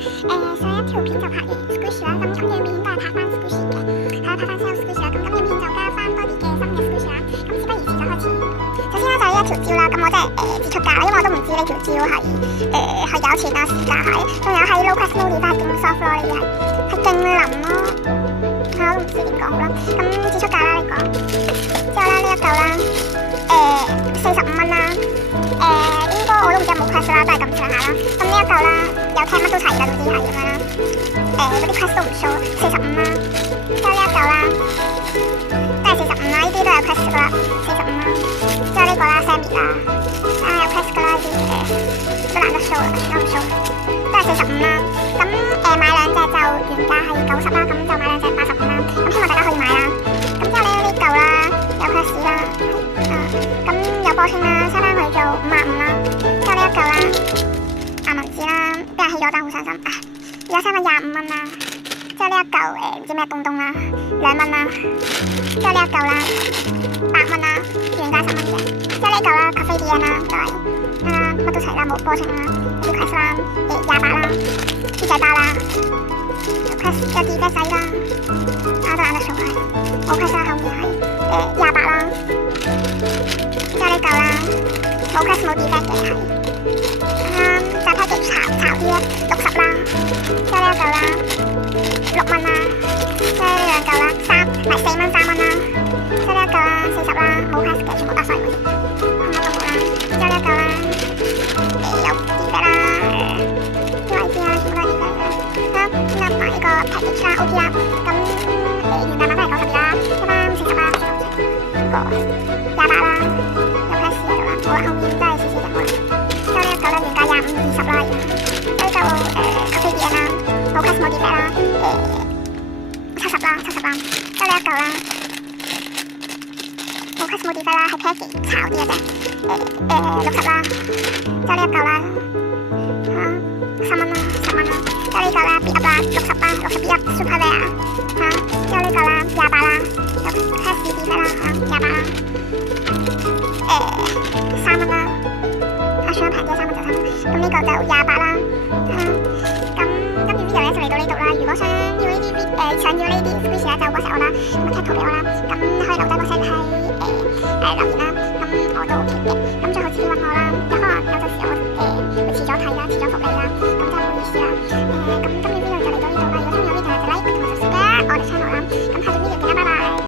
上一條片就拍完 Squishy 啦，咁今條片都係拍翻 Squishy 嘅，係拍翻 sell Squishy 啦，咁今條片就加翻多啲嘅新嘅 Squishy 啦，咁事不宜遲就開始。首先咧就係呢一條蕉啦，咁我真係自出價啦，因為我都唔知呢條蕉係有錢啊市價係，仲有係 low press moldy 但係勁 soft 咯，呢啲係勁腍咯，係我都唔知點講好啦。咁自出價啦呢個，之後咧呢一嚿啦，45蚊啦，應該我都唔知有冇 press 啦，都係咁上下啦。咁呢一嚿啦，有聽乜都齊㗎，總之係咁樣啦。嗰啲 press 都唔 show， 45蚊啦。之後呢一嚿啦，都係45啦，呢啲都有 press 㗎啦，45蚊。之後呢個啦 Sammy 啦，有 press 㗎啦，呢啲都懶得 show 啦，都唔 show， 都係45啦。咁買兩隻就原價係90啦，咁就買兩隻85啦。咁希望大家可以買啦。咁之後咧呢嚿啦，有 press 啦，咁有波稱啦，收翻佢做55啦。之後呢一嚿啦，亞文字啦，俾人棄咗單好傷心，而家收翻25蚊啦。之後呢一嚿唔知咩東東啦，2蚊啦。之後呢一嚿啦，8蚊啦，原價10蚊嘅。之後呢嚿啦 Cafe DN 啦，就係乜都齊啦，冇波稱啦，有 press 啦，28啦，豬仔包啦，有 press 有啲咩細啦，都懶得數係，冇 press 啦，後面係28啦。之後呢嚿啦，冇 press 冇 defect 嘅係，就 package 潮啲咧60啦。之後呢一嚿啦6蚊啦。之後呢兩嚿啦4蚊3蚊啦。之後呢一嚿啦40啦，冇 press 嘅全部得晒嗰啲，乜都冇啦。之後呢一嚿啦有 defect 啦，呢位置啦全部都係 defect 嘅。咁埋呢個 package 啦 OK 啦。咁原價碼都係92啦，一翻40啦，個28啦，有 press 喺度啦，好啦，後面都係少少嘅好啦。之後呢一嚿咧原價25、20啦，呢嚿Cafe DN啦，冇 press 冇 defect 啦，70啦。之後呢一嚿啦，冇 press 冇 defect啦，係 package 潮啲嘅啫，60啦。之後呢一嚿啦，3蚊啦，10蚊啦。之後呢嚿啦 beat up 啦，60啦，60 beat up super rare 之後呢嚿啦28啦，有 press defect 啦，28啦，3蚊啦，想平啲3蚊就3蚊。咁呢個就28啦，咁跟住 video 咧就嚟到呢度啦。如果想要呢啲Squishy 咧就 WhatsApp 我啦，咁 cap 圖俾我啦，咁可以留低WhatsApp喺留言啦。